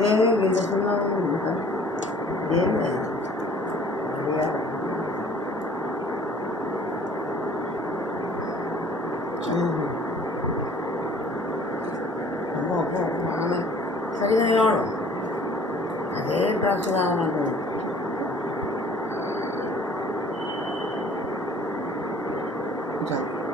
అదే వింటున్నాము ఏం లేదు ఆమె సరిగా చూడు అదే డ్రగ్స్ కావాలంటుంది చాలు